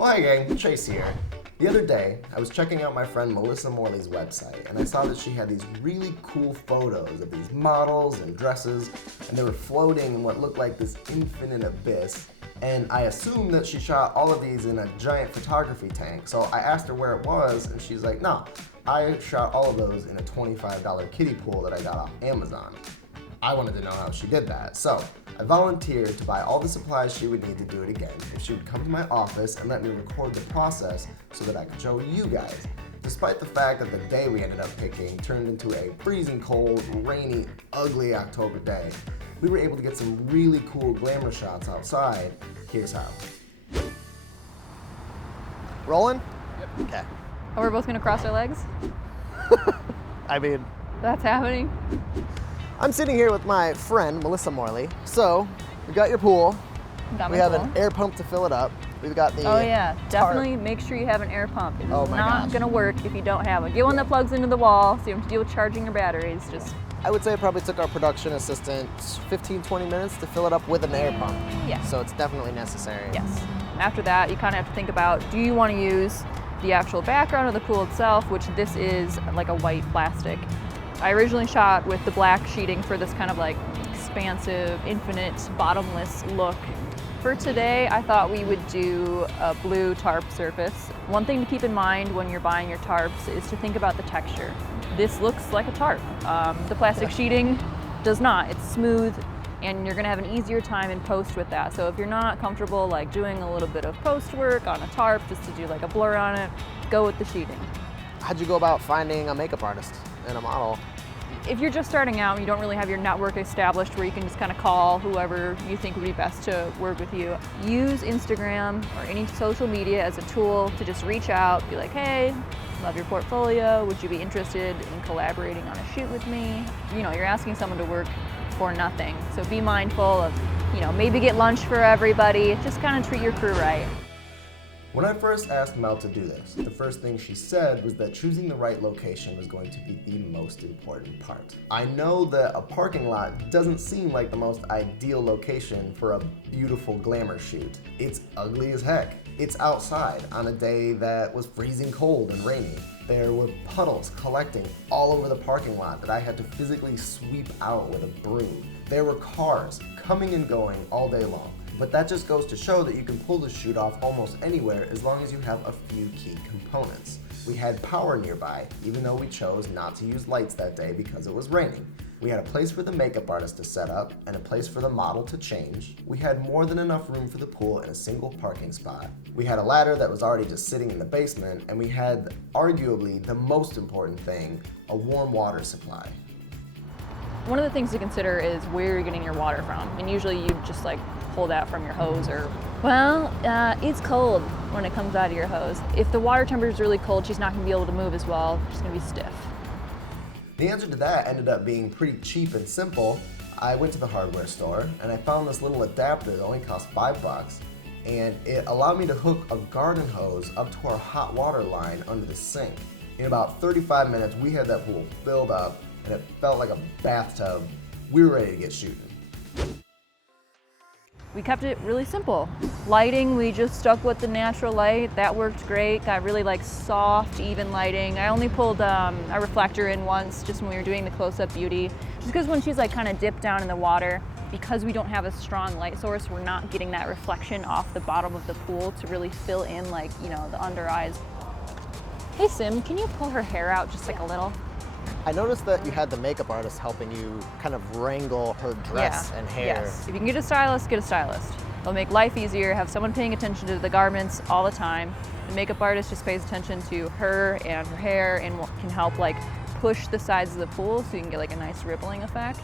Well, hey gang, Chase here. The other day, I was checking out my friend Melissa Morley's website, and I saw that she had these really cool photos of these models and dresses, and they were floating in what looked like this infinite abyss. And I assumed that she shot all of these in a giant photography tank, so I asked her where it was, and she's like, no, I shot all of those in a $25 kiddie pool that I got off Amazon. I wanted to know how she did that, so I volunteered to buy all the supplies she would need to do it again if she would come to my office and let me record the process so that I could show you guys. Despite the fact that the day we ended up picking turned into a freezing cold, rainy, ugly October day, we were able to get some really cool glamour shots outside. Here's how. Rolling? Yep. Okay. Oh, we're both gonna cross our legs? I mean, That's happening. I'm sitting here with my friend, Melissa Morley. So, we got your pool. Got my We have pool. an air pump to fill it up. We've got the Oh yeah, definitely make sure you have an air pump. It's Oh my not gosh. gonna work if you don't have one. Get one that plugs into the wall so you don't have to deal with charging your batteries. Just I would say it probably took our production assistant 15-20 minutes to fill it up with an air pump. Yeah. So it's definitely necessary. yes. After that, you kind of have to think about, do you want to use the actual background of the pool itself, which this is like a white plastic. I originally shot with the black sheeting for this kind of like expansive, infinite, bottomless look. For today, I thought we would do a blue tarp surface. One thing to keep in mind when you're buying your tarps is to think about the texture. This looks like a tarp. The plastic sheeting does not. It's smooth, and you're gonna have an easier time in post with that. So if you're not comfortable like doing a little bit of post work on a tarp just to do like a blur on it, go with the sheeting. How'd you go about finding a makeup artist and a model? If you're just starting out and you don't really have your network established where you can just kind of call whoever you think would be best to work with you, use Instagram or any social media as a tool to just reach out, be like, hey, love your portfolio, would you be interested in collaborating on a shoot with me? You know, you're asking someone to work for nothing, so be mindful of, you know, maybe get lunch for everybody, just kind of treat your crew right. When I first asked Mel to do this, the first thing she said was that choosing the right location was going to be the most important part. I know that a parking lot doesn't seem like the most ideal location for a beautiful glamour shoot. It's ugly as heck. It's outside on a day that was freezing cold and rainy. There were puddles collecting all over the parking lot that I had to physically sweep out with a broom. There were cars coming and going all day long. But that just goes to show that you can pull the shoot off almost anywhere as long as you have a few key components. We had power nearby, even though we chose not to use lights that day because it was raining. We had a place for the makeup artist to set up and a place for the model to change. We had more than enough room for the pool in a single parking spot. We had a ladder that was already just sitting in the basement, and we had arguably the most important thing, a warm water supply. One of the things to consider is where you're getting your water from. And usually you just like pull that from your hose or, well, it's cold when it comes out of your hose. If the water temperature is really cold, she's not gonna be able to move as well. She's gonna be stiff. The answer to that ended up being pretty cheap and simple. I went to the hardware store and I found this little adapter that only cost $5, and it allowed me to hook a garden hose up to our hot water line under the sink. In about 35 minutes, we had that pool filled up and it felt like a bathtub. We were ready to get shooting. We kept it really simple. Lighting, we just stuck with the natural light. That worked great. Got really like soft, even lighting. I only pulled a reflector in once just when we were doing the close-up beauty. Just because when she's like kind of dipped down in the water, because we don't have a strong light source, we're not getting that reflection off the bottom of the pool to really fill in like, you know, the under eyes. Hey Sim, can you pull her hair out just like a little? I noticed that you had the makeup artist helping you kind of wrangle her dress and hair. Yes. If you can get a stylist, get a stylist. It'll make life easier, have someone paying attention to the garments all the time. The makeup artist just pays attention to her and her hair and can help like push the sides of the pool so you can get like a nice rippling effect.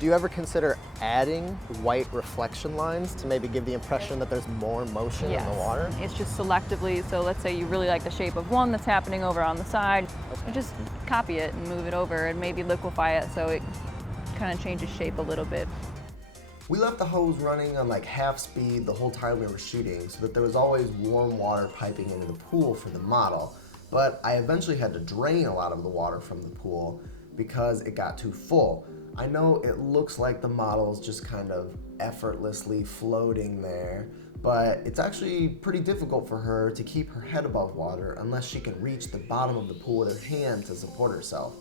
Do you ever consider adding white reflection lines to maybe give the impression that there's more motion in the water? It's just selectively, so let's say you really like the shape of one that's happening over on the side, you just copy it and move it over and maybe liquefy it so it kind of changes shape a little bit. We left the hose running on like half speed the whole time we were shooting so that there was always warm water piping into the pool for the model, but I eventually had to drain a lot of the water from the pool because it got too full. I know it looks like the model's just kind of effortlessly floating there, but it's actually pretty difficult for her to keep her head above water unless she can reach the bottom of the pool with her hand to support herself.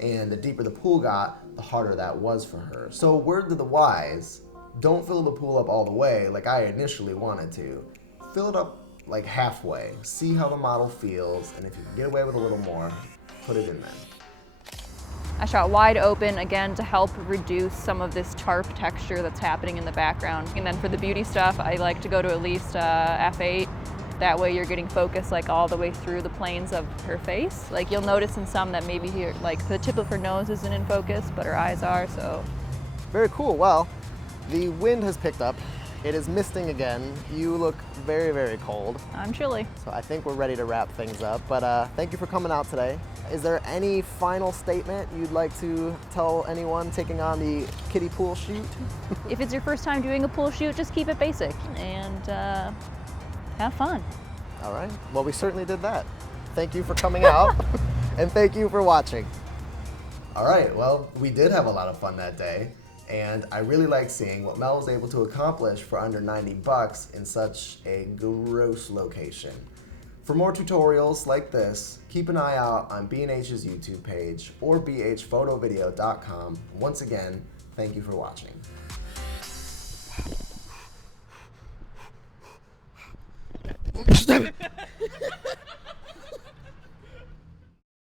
And the deeper the pool got, the harder that was for her. So word to the wise, don't fill the pool up all the way like I initially wanted to. Fill it up like halfway, see how the model feels, and if you can get away with a little more, put it in there. I shot wide open, again, to help reduce some of this tarp texture that's happening in the background. And then for the beauty stuff, I like to go to at least f8. That way you're getting focus like all the way through the planes of her face. Like you'll notice in some that maybe here, like the tip of her nose isn't in focus, but her eyes are, so. Very cool. Well, the wind has picked up. It is misting again. You look very, very cold. I'm chilly. So I think we're ready to wrap things up, but thank you for coming out today. Is there any final statement you'd like to tell anyone taking on the kiddie pool shoot? If it's your first time doing a pool shoot, just keep it basic and have fun. All right, well, we certainly did that. Thank you for coming out, and thank you for watching. All right, well, we did have a lot of fun that day, and I really like seeing what Mel was able to accomplish for under 90 bucks in such a gross location. For more tutorials like this, keep an eye out on B&H's YouTube page or bhphotovideo.com. Once again, thank you for watching. Stop it!